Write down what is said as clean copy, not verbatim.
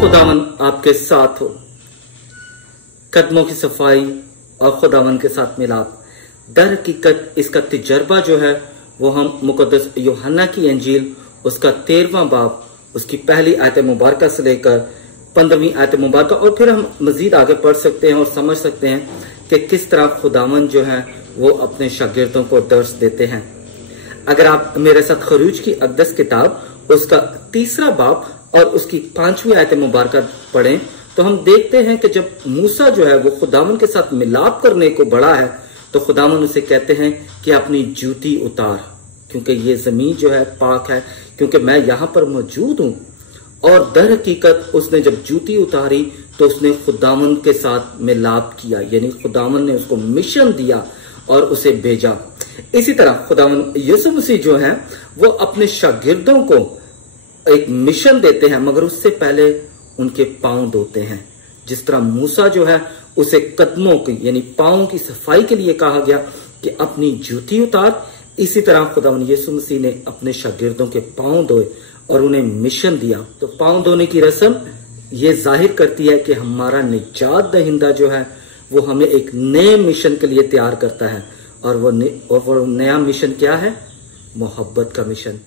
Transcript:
खुदावन आपके साथ हो। कदमों की सफाई और खुदावन के साथ मिलाप, दर हकीकत इसका तजर्बा जो है वो हम मुकद्दस यूहन्ना की इंजील उसका 13वां बाब उसकी पहली आयत मुबारका से लेकर 15वीं आयत मुबारका, और फिर हम मजीद आगे पढ़ सकते हैं और समझ सकते हैं कि किस तरह खुदावन जो है वो अपने शागिर्दों को दर्स देते हैं। अगर आप मेरे साथ खरूज की अक़दस किताब उसका 3रा बाब और उसकी 5वीं आयत मुबारका पढ़ें तो हम देखते हैं कि जब मूसा जो है वो खुदावन के साथ मिलाप करने को बढ़ा है तो खुदावन उसे कहते हैं कि अपनी जूती उतार, क्योंकि ये जमीन जो है पाक है, क्योंकि मैं यहां पर मौजूद हूं। और दर हकीकत उसने जब जूती उतारी तो उसने खुदावन के साथ मिलाप किया, यानी खुदावन ने उसको मिशन दिया और उसे भेजा। इसी तरह खुदावन यीशु मसीह जो है वो अपने शागिर्दों को एक मिशन देते हैं, मगर उससे पहले उनके पांव धोते हैं। जिस तरह मूसा जो है उसे कदमों की यानी पांव की सफाई के लिए कहा गया कि अपनी जूती उतार, इसी तरह खुदावन यीशु मसीह ने अपने शागिर्दों के पांव धोए और उन्हें मिशन दिया। तो पांव धोने की रस्म ये जाहिर करती है कि हमारा निजात दहिंदा जो है वो हमें एक नए मिशन के लिए तैयार करता है, और वो नया मिशन क्या है? मोहब्बत का मिशन।